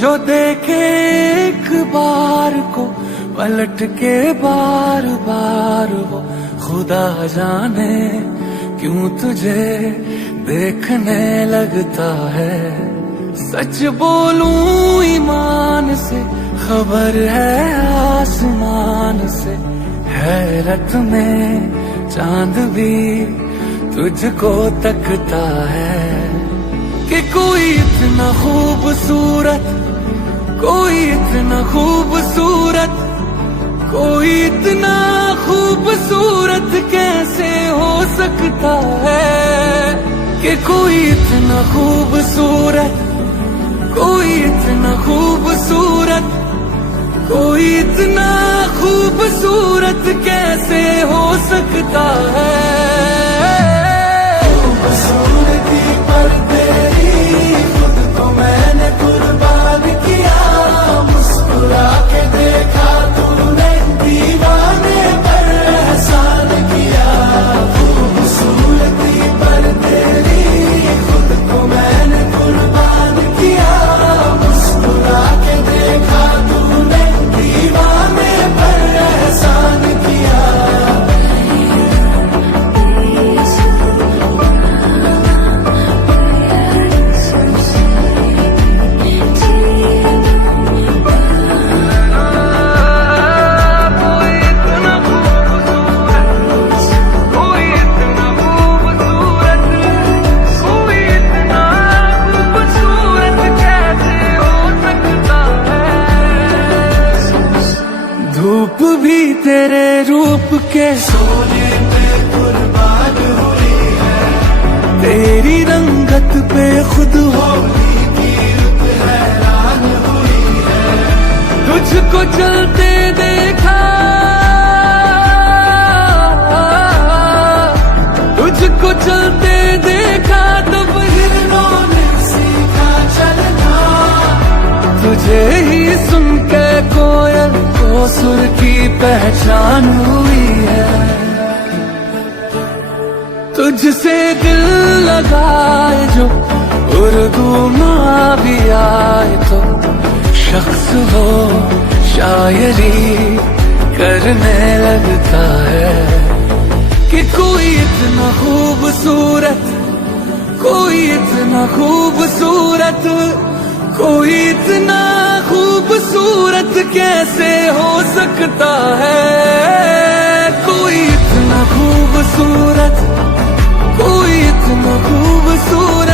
जो देखे एक बार को पलट के बार बार वो खुदा जाने क्यों तुझे देखने लगता है। सच बोलूं ईमान से खबर है आसमान से, हैरत में चांद भी तुझको तकता है कि कोई इतना खूबसूरत, कोई इतना खूबसूरत, कोई इतना खूबसूरत कैसे हो सकता है कि कोई इतना खूबसूरत, कोई इतना खूबसूरत, कोई इतना खूबसूरत कैसे हो सकता है। खूबसूरती पर तेरी खुद को मैंने कुर्बान किया, मुस्कुरा के देखा तूने दीवाने पर एहसान किया। खूबसूरती पर तेरी खुद को मैंने कुर्बान किया, मुस्कुरा के देखा तूने दीवाने पर एहसान किया। धूप भी तेरे रूप के सोने पे कुर्बान हुई है, तेरी रंगत पे खुद होली की रुत हैरान हुई है। तुझको चलते देखा, तुझको चलते देखा तब हिरणों ने सीखा चलना। तुझे ही सुन के कोयल को सुर की पहचान हुई है। तुझसे दिल लगाए जो उर्दू ना भी आए तो शख्स वो शायरी करने लगता है कि कोई इतना खूबसूरत, कोई इतना खूबसूरत, कोई इतना खूबसूरत कैसे हो सकता है। कोई इतना खूबसूरत, कोई इतना खूबसूरत,